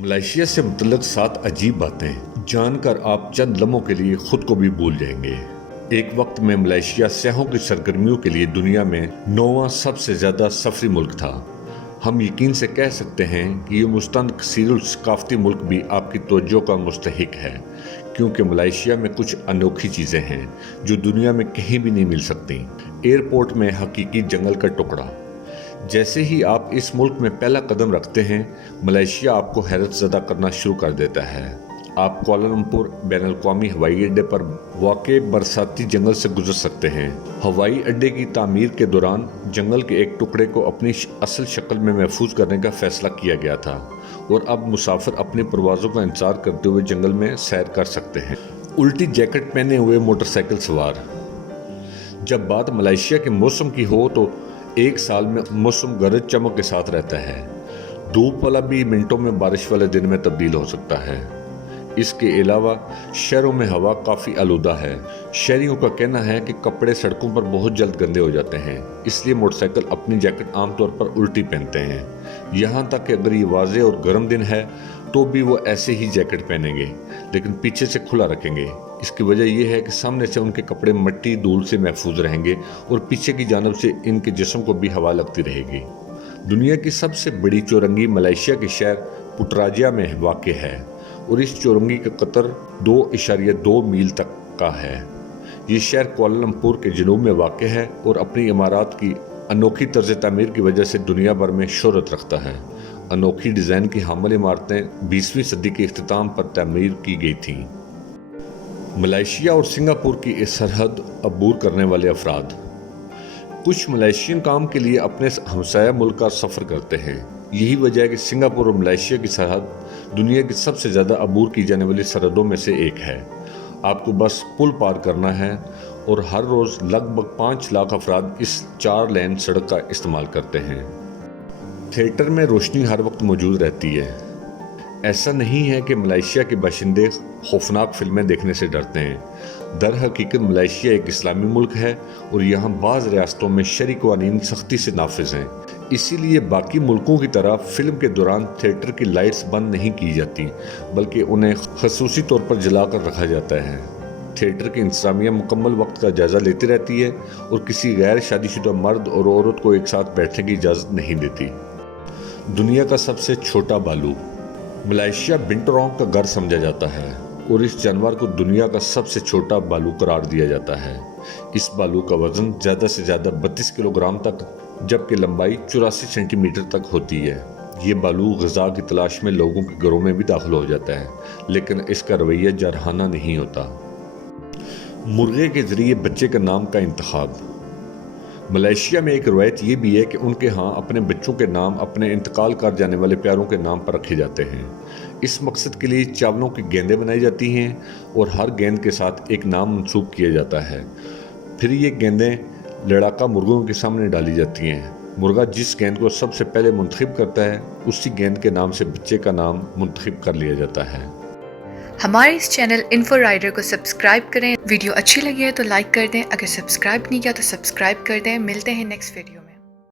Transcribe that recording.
Malaysia से मुतल्लक 7 अजीब बातें जानकर आप चंद लम्हों के लिए खुद को भी भूल जाएंगे। एक वक्त में मलेशिया सैहों की सरगर्मियों के लिए दुनिया में 9वां सबसे ज़्यादा सफरी मुल्क था। हम यकीन से कह सकते हैं कि ये मुस्तंद कसीरुल सकाफती मुल्क भी आपकी तवज्जो का मुस्तहिक है, क्योंकि मलेशिया में कुछ अनोखी चीज़ें हैं जो दुनिया में कहीं भी नहीं मिल सकती। एयरपोर्ट में हकीकी जंगल का टुकड़ा। जैसे ही आप इस मुल्क में पहला कदम रखते हैं, मलेशिया आपको हैरत ज़दा करना शुरू कर देता है। आप कुआलालंपुर बैनुल-अक़वामी हवाई अड्डे पर वाक़े बरसाती जंगल से गुजर सकते हैं। हवाई अड्डे की तामीर के दौरान जंगल के एक टुकड़े को अपनी असल शक्ल में महफूज करने का फैसला किया गया था और अब मुसाफिर अपनी परवाज़ों का इंतज़ार करते हुए जंगल में सैर कर सकते हैं। उल्टी जैकेट पहने हुए मोटरसाइकिल सवार। जब बात मलेशिया के मौसम की हो तो एक साल में मौसम गरज चमक के साथ रहता है। धूप वाला भी मिनटों में बारिश वाले दिन में तब्दील हो सकता है। इसके अलावा शहरों में हवा काफ़ी आलूदा है। शहरियों का कहना है कि कपड़े सड़कों पर बहुत जल्द गंदे हो जाते हैं, इसलिए मोटरसाइकिल अपनी जैकेट आमतौर पर उल्टी पहनते हैं। यहाँ तक कि अगर ये वाज़े और गर्म दिन है तो भी वो ऐसे ही जैकेट पहनेंगे, लेकिन पीछे से खुला रखेंगे। इसकी वजह यह है कि सामने से उनके कपड़े मिट्टी धूल से महफूज रहेंगे और पीछे की जानब से इनके जिस्म को भी हवा लगती रहेगी। दुनिया की सबसे बड़ी चौरंगी मलेशिया के शहर पुटराजिया में वाक़ है और इस चौरंगी का कतर 2.2 मील तक का है। ये शहर कुआलालंपुर के जनूब में वाक़ है और अपनी इमारत की अनोखी तर्ज तामीर की वजह से दुनिया भर में शोहरत रखता है। अनोखी डिज़ाइन की हामिल इमारतें 20वीं सदी के इख्तिताम पर तामीर की गई थीं। मलेशिया और सिंगापुर की इस सरहद अबूर करने वाले अफराद। कुछ मलेशियन काम के लिए अपने हमसाया मुल्क का सफ़र करते हैं। यही वजह है कि सिंगापुर और मलेशिया की सरहद दुनिया की सबसे ज़्यादा अबूर की जाने वाली सरहदों में से एक है। आपको बस पुल पार करना है और हर रोज़ लगभग 5 लाख अफराद इस 4 लेन सड़क का इस्तेमाल करते हैं। थिएटर में रोशनी हर वक्त मौजूद रहती है। ऐसा नहीं है कि मलेशिया के बाशिंदे खौफनाक फिल्में देखने से डरते हैं। दर हकीकत मलेशिया एक इस्लामी मुल्क है और यहाँ बाज़ रियासतों में शरई क़वानीन सख्ती से नाफिज हैं। इसीलिए बाकी मुल्कों की तरह फिल्म के दौरान थिएटर की लाइट्स बंद नहीं की जाती, बल्कि उन्हें खसूसी तौर पर जलाकर रखा जाता है। थिएटर की इंतज़ामिया मुकम्मल वक्त का जायज़ा लेती रहती है और किसी गैर शादीशुदा मर्द और औरत को एक साथ बैठने की इजाज़त नहीं देती। दुनिया का सबसे छोटा भालू। मलेशिया बिंटरॉन्ग का घर समझा जाता है और इस जानवर को दुनिया का सबसे छोटा भालू करार दिया जाता है। इस भालू का वज़न ज़्यादा से ज़्यादा 32 किलोग्राम तक, जबकि लंबाई 84 सेंटीमीटर तक होती है। ये भालू ग़िज़ा की तलाश में लोगों के घरों में भी दाखिल हो जाता है, लेकिन इसका रवैया जारहाना नहीं होता। मुर्गे के ज़रिए बच्चे का नाम का इंतखाब। मलेशिया में एक रवायत ये भी है कि उनके यहाँ अपने बच्चों के नाम अपने इंतकाल कर जाने वाले प्यारों के नाम पर रखे जाते हैं। इस मकसद के लिए चावलों की गेंदें बनाई जाती हैं और हर गेंद के साथ एक नाम मंसूब किया जाता है। फिर ये गेंदें लड़ाका मुर्गों के सामने डाली जाती हैं। मुर्गा जिस गेंद को सबसे पहले मुंतखब करता है, उसी गेंद के नाम से बच्चे का नाम मुंतखब कर लिया जाता है। हमारे इस चैनल इन्फो राइडर को सब्सक्राइब करें। वीडियो अच्छी लगी है तो लाइक कर दें। अगर सब्सक्राइब नहीं किया तो सब्सक्राइब कर दें। मिलते हैं नेक्स्ट वीडियो में।